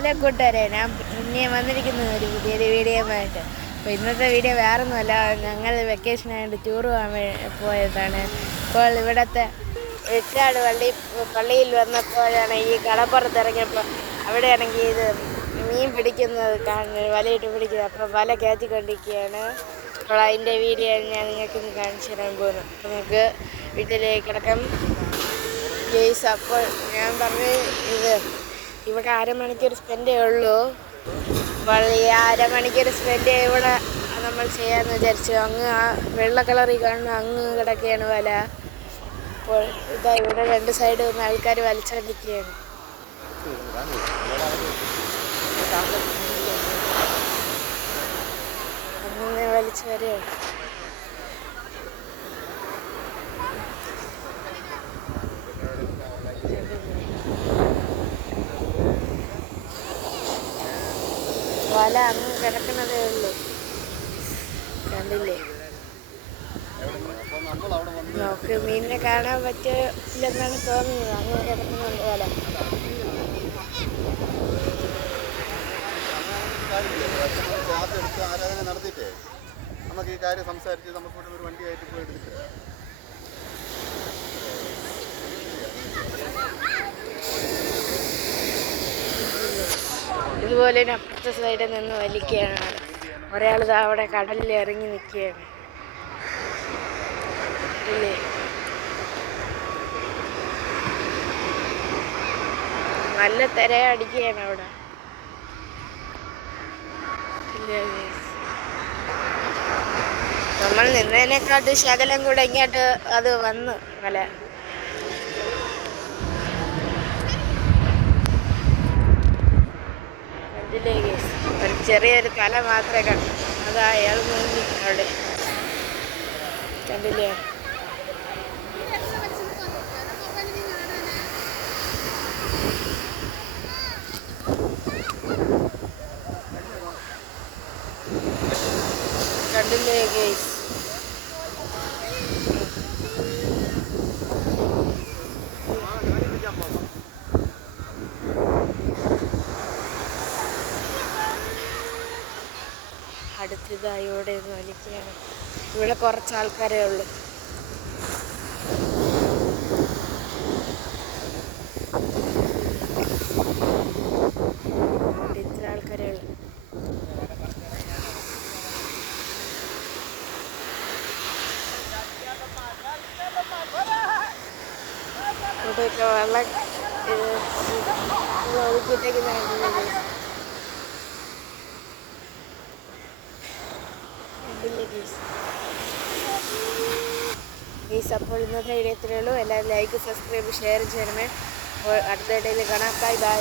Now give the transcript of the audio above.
Hello കൂട്ടുകാരെ, ഞാൻ പിന്നെ വന്നിരിക്കുന്നത് ഒരു പുതിയൊരു വീഡിയോയുമായിട്ട്. അപ്പോൾ ഇന്നത്തെ വീഡിയോ വേറൊന്നുമല്ല, ഞങ്ങൾ വെക്കേഷനായിട്ട് ടൂർ പോകാൻ പോയതാണ്. ഇപ്പോൾ ഇവിടുത്തെ വെക്കാട് പള്ളിയിൽ വന്നപ്പോഴാണ് ഈ കടപ്പുറത്ത് ഇറങ്ങിയപ്പോൾ അവിടെയാണെങ്കിൽ ഇത് മീൻ പിടിക്കുന്നത് വലയിട്ട് പിടിക്കുന്നത്. അപ്പോൾ വല കയറ്റിക്കൊണ്ടിരിക്കുകയാണ്. അപ്പോൾ അതിൻ്റെ വീഡിയോ ഞാൻ നിങ്ങൾക്കൊന്ന് കാണിച്ചു തരാൻ പോകുന്നു. അപ്പോൾ നമുക്ക് വീട്ടിലേക്ക് കിടക്കാം. അപ്പോൾ ഞാൻ പറഞ്ഞു ഇവിടെ അരമണിക്കൂർ സ്പെൻഡേ ഉള്ളൂ. അപ്പോൾ ഈ അരമണിക്കൂർ സ്പെൻഡ് ഇവിടെ നമ്മൾ ചെയ്യാമെന്ന് വിചാരിച്ചു. അങ്ങ് ആ വെള്ള കളറിൽ കാണുന്ന അങ്ങ് കിടക്കുകയാണ് വല. അപ്പോൾ ഇതാ ഇവിടെ രണ്ട് സൈഡ് നിന്ന് ആൾക്കാർ വലിച്ചുകൊണ്ടിരിക്കുകയാണ്. അങ്ങനെ വലിച്ചു വരികയാണ്. വല അങ്ങ് കിടക്കുന്നതേ ഉള്ളൂ, കണ്ടില്ലേ? നമുക്ക് മീനിനെ കാണാൻ പറ്റില്ലെന്നാണ് തോന്നുന്നത്. അങ്ങ് കിടക്കുന്നുണ്ട് വല. ആരാധന നടത്തിയിട്ടേ നമുക്ക് ഈ കാര്യം സംസാരിച്ച് നമുക്ക് ഒരു വണ്ടിയായിട്ട് പോയി എടുത്തിട്ട് ഇതുപോലെ അപ്പുറത്തെ സൈഡിൽ നിന്ന് വലിക്കുകയാണ്. ഒരാൾ അവിടെ കടലിൽ ഇറങ്ങി നിൽക്കുകയാണ്. ഇല്ലേ, നല്ല തിരയടിക്കുകയാണ് അവിടെ. നമ്മൾ നിന്നതിനെക്കാട്ട് ശകലം കൂടെ ഇങ്ങോട്ട് അത് വന്ന് നല്ല ഒരു ചെറിയൊരു തല മാത്രമേ കണ്ടു. അത് അയാൾ മുങ്ങി അവിടെ, കണ്ടില്ലേ? കണ്ടില്ലേ ഗൈസ്? അടുത്തതായി ഇവിടെ നിന്ന് വലിക്കുകയാണ്. ഇവിടെ കുറച്ച് ആൾക്കാരേ ഉള്ളൂ. ഇത്ര ആൾക്കാരേ ഉള്ളൂ. ഇവിടെയൊക്കെ വെള്ളം ഒഴുക്കിയിട്ടേക്ക് നടക്കുന്നത്. അപ്പോൾ ഇന്നത്തെ വീഡിയോ ഇത്രയേ ഉള്ളൂ. എല്ലാവരും ലൈക്ക്, സബ്സ്ക്രൈബ്, ഷെയർ ചെയ്യണമേ. അപ്പോൾ അടുത്ത വീഡിയോയിൽ കാണാം. Bye bye.